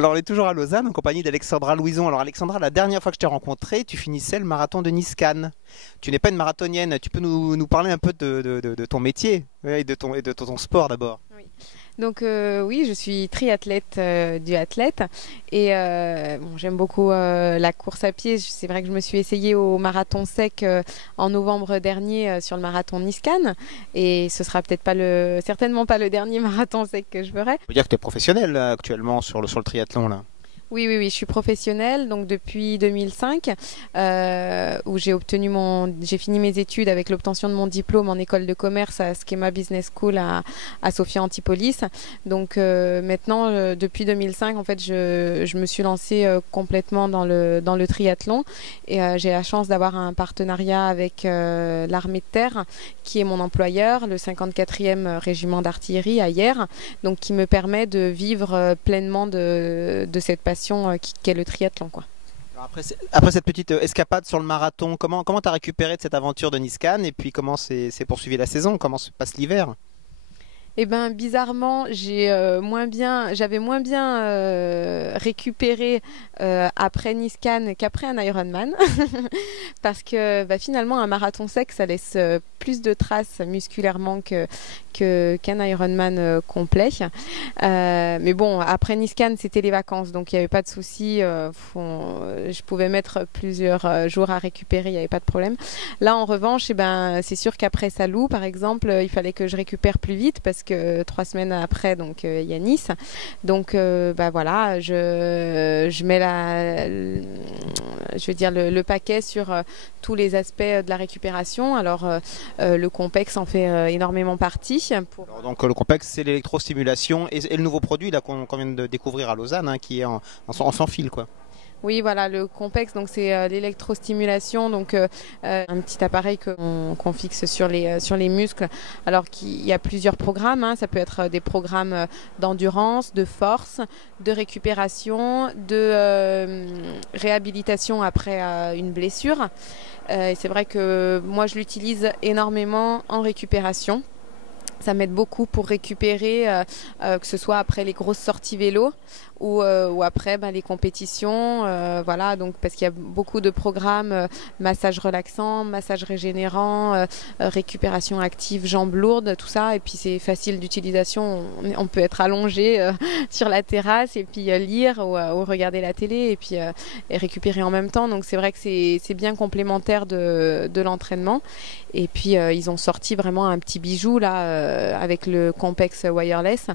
Alors, on est toujours à Lausanne en compagnie d'Alexandra Louison. Alors, Alexandra, la dernière fois que je t'ai rencontré, tu finissais le marathon de Nice-Cannes. Tu n'es pas une marathonienne. Tu peux nous parler un peu de ton métier, ouais, et de ton sport d'abord. Oui. Donc oui, je suis triathlète du athlète et bon, j'aime beaucoup la course à pied. C'est vrai que je me suis essayée au marathon sec en novembre dernier sur le marathon Nice-Cannes et ce sera peut-être pas certainement pas le dernier marathon sec que je ferai. On peut dire que tu es professionnel là, actuellement sur le triathlon là. Oui, oui, oui, je suis professionnelle donc depuis 2005 où j'ai fini mes études avec l'obtention de mon diplôme en école de commerce à Schema Business School à Sophia Antipolis. Donc maintenant, depuis 2005, en fait, je me suis lancée complètement dans le triathlon et j'ai la chance d'avoir un partenariat avec l'armée de terre qui est mon employeur, le 54e régiment d'artillerie à Hyères, donc qui me permet de vivre pleinement de cette passion qu'est le triathlon, quoi. Alors après cette petite escapade sur le marathon, comment tu as récupéré de cette aventure de Nice-Cannes et puis comment s'est poursuivie la saison? Comment se passe l'hiver? Eh ben, bizarrement, j'avais moins bien récupéré après Nice-Cannes qu'après un Ironman, parce que bah, finalement un marathon sec, ça laisse plus de traces musculairement qu'un Ironman complet. Mais bon, après Nice-Cannes, c'était les vacances, donc il n'y avait pas de souci. Je pouvais mettre plusieurs jours à récupérer, il n'y avait pas de problème. Là, en revanche, eh ben, c'est sûr qu'après Salou, par exemple, il fallait que je récupère plus vite parce que 3 semaines après, donc il y a Nice. Donc, bah voilà, je mets je veux dire le paquet sur tous les aspects de la récupération. Alors, le Compex en fait énormément partie. Alors, donc le complexe, c'est l'électrostimulation et le nouveau produit là qu'on vient de découvrir à Lausanne, hein, qui est en sans fil quoi. Oui, voilà, le Compex, donc c'est l'électrostimulation, donc un petit appareil qu'on fixe sur les muscles. Alors qu'il y a plusieurs programmes, hein, ça peut être des programmes d'endurance, de force, de récupération, de réhabilitation après une blessure. Et c'est vrai que moi je l'utilise énormément en récupération. Ça m'aide beaucoup pour récupérer, que ce soit après les grosses sorties vélo ou après les compétitions. Voilà, donc parce qu'il y a beaucoup de programmes massage relaxant, massage régénérant, récupération active, jambes lourdes, tout ça. Et puis c'est facile d'utilisation. On peut être allongé sur la terrasse et puis lire ou regarder la télé et puis et récupérer en même temps. Donc c'est vrai que c'est bien complémentaire de l'entraînement. Et puis ils ont sorti vraiment un petit bijou là avec le Compex Wireless.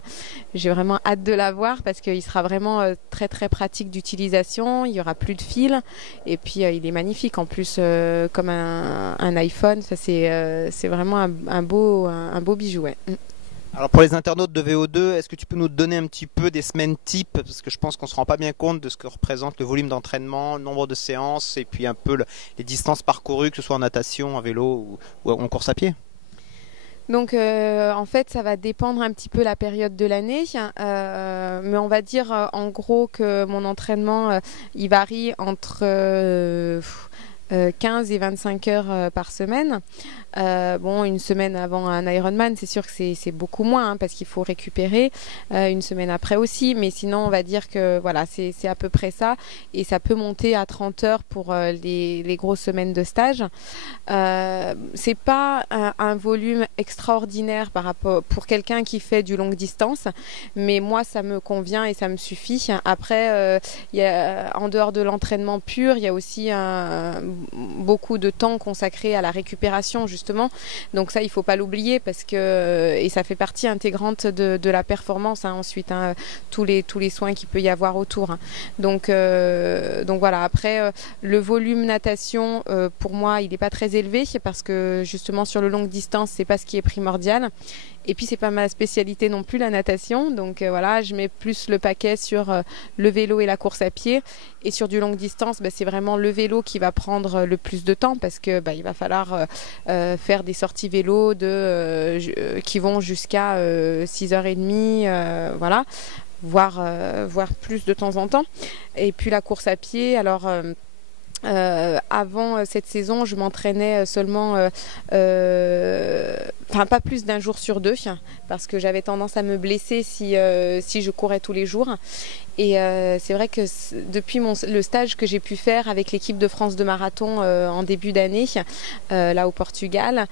J'ai vraiment hâte de l'avoir parce qu'il sera vraiment très très pratique d'utilisation. Il y aura plus de fil et puis il est magnifique en plus comme un iPhone. Ça c'est vraiment un beau bijou. Ouais. Alors pour les internautes de VO2, est-ce que tu peux nous donner un petit peu des semaines types? Parce que je pense qu'on ne se rend pas bien compte de ce que représente le volume d'entraînement, le nombre de séances et puis un peu les distances parcourues, que ce soit en natation, en vélo ou en course à pied. Donc en fait ça va dépendre un petit peu la période de l'année, mais on va dire en gros que mon entraînement il varie entre 15 et 25 heures par semaine. Bon, une semaine avant un Ironman, c'est sûr que c'est beaucoup moins hein, parce qu'il faut récupérer. Une semaine après aussi, mais sinon on va dire que voilà, c'est à peu près ça et ça peut monter à 30 heures pour les grosses semaines de stage. C'est pas un volume extraordinaire par rapport pour quelqu'un qui fait du longue distance, mais moi ça me convient et ça me suffit. Après, en dehors de l'entraînement pur, il y a aussi beaucoup de temps consacré à la récupération justement. Donc ça, il faut pas l'oublier parce que et ça fait partie intégrante de la performance hein, ensuite hein, tous les soins qu'il peut y avoir autour. Hein. Donc voilà. Après le volume natation pour moi, il n'est pas très élevé parce que justement sur le longue distance, c'est pas ce qui est primordial. Et puis c'est pas ma spécialité non plus la natation, donc voilà, je mets plus le paquet sur le vélo et la course à pied. Et sur du longue distance, c'est vraiment le vélo qui va prendre le plus de temps parce que il va falloir faire des sorties vélo qui vont jusqu'à 6h30, voilà, voire plus de temps en temps. Et puis la course à pied, alors Avant cette saison, je m'entraînais seulement, pas plus d'un jour sur deux, parce que j'avais tendance à me blesser si je courais tous les jours. Et c'est vrai que depuis le stage que j'ai pu faire avec l'équipe de France de marathon en début d'année, là au Portugal,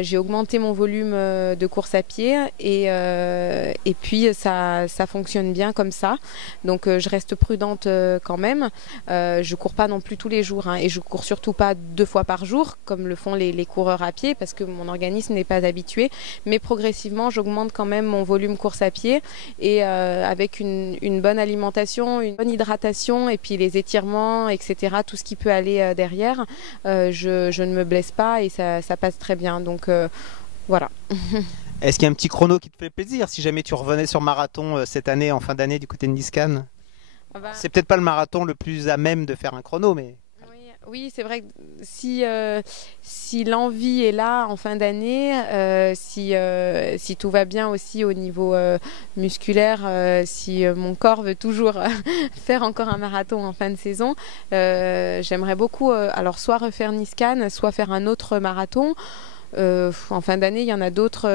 j'ai augmenté mon volume de course à pied et puis ça fonctionne bien comme ça. Donc je reste prudente quand même. Je cours pas non plus tous les jours, et je cours surtout pas 2 fois par jour comme le font les coureurs à pied parce que mon organisme n'est pas habitué. Mais progressivement, j'augmente quand même mon volume course à pied et avec une bonne alimentation, une bonne hydratation et puis les étirements, etc. Tout ce qui peut aller derrière, je ne me blesse pas et ça passe très bien. Donc voilà. Est-ce qu'il y a un petit chrono qui te fait plaisir si jamais tu revenais sur marathon cette année, en fin d'année, du côté de Nice-Cannes? C'est peut-être pas le marathon le plus à même de faire un chrono, mais... Oui, c'est vrai que si l'envie est là en fin d'année, si tout va bien aussi au niveau musculaire, si mon corps veut toujours faire encore un marathon en fin de saison, j'aimerais beaucoup alors soit refaire Nice-Cannes, soit faire un autre marathon. En fin d'année, il y en a d'autres.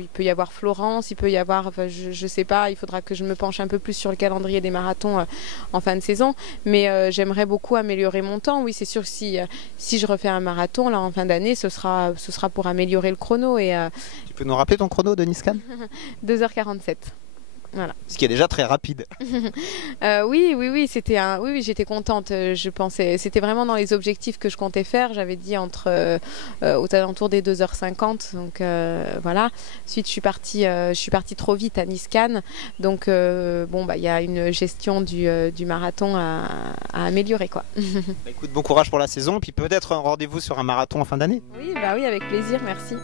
Il peut y avoir Florence, il peut y avoir, je sais pas. Il faudra que je me penche un peu plus sur le calendrier des marathons en fin de saison. Mais j'aimerais beaucoup améliorer mon temps. Oui, c'est sûr que si je refais un marathon là en fin d'année, ce sera pour améliorer le chrono. Tu peux nous rappeler ton chrono de Nice-Cannes? 2h47. Voilà. Ce qui est déjà très rapide. Oui, oui, j'étais contente. Je pensais, c'était vraiment dans les objectifs que je comptais faire. J'avais dit aux alentours des 2h50. Donc voilà. Ensuite, je suis partie trop vite à Nice-Cannes. Donc il y a une gestion du marathon à améliorer, quoi. Écoute, bon courage pour la saison. Puis peut-être un rendez-vous sur un marathon en fin d'année. Oui, avec plaisir. Merci.